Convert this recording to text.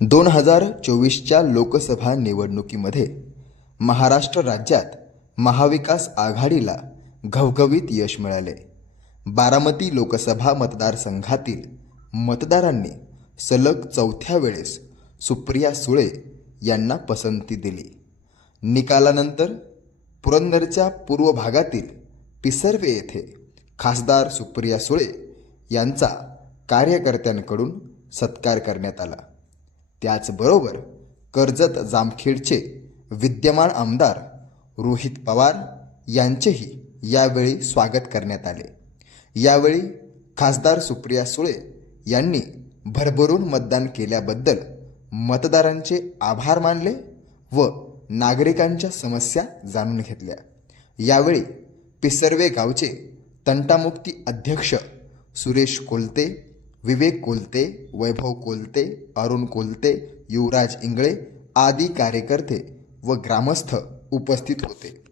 दोन हजार चोवीसच्या लोकसभा निवडणुकीमध्ये महाराष्ट्र राज्यात महाविकास आघाडीला घवघवीत यश मिळाले. बारामती लोकसभा मतदारसंघातील मतदारांनी सलग चौथ्या वेळेस सुप्रिया सुळे यांना पसंती दिली. निकालानंतर पुरंदरच्या पूर्व भागातील पिसर्वे येथे खासदार सुप्रिया सुळे यांचा कार्यकर्त्यांकडून सत्कार करण्यात आला. त्याचबरोबर कर्जत जामखेडचे विद्यमान आमदार रोहित पवार यांचेही यावेळी स्वागत करण्यात आले. यावेळी खासदार सुप्रिया सुळे यांनी भरभरून मतदान केल्याबद्दल मतदारांचे आभार मानले व नागरिकांच्या समस्या जाणून घेतल्या. यावेळी पिसर्वे गावचे तंटामुक्ती अध्यक्ष सुरेश कोलते विवेक कोलते वैभव कोलते अरुण कोलते युवराज इंगळे आदी कार्यकर्ते व ग्रामस्थ उपस्थित होते.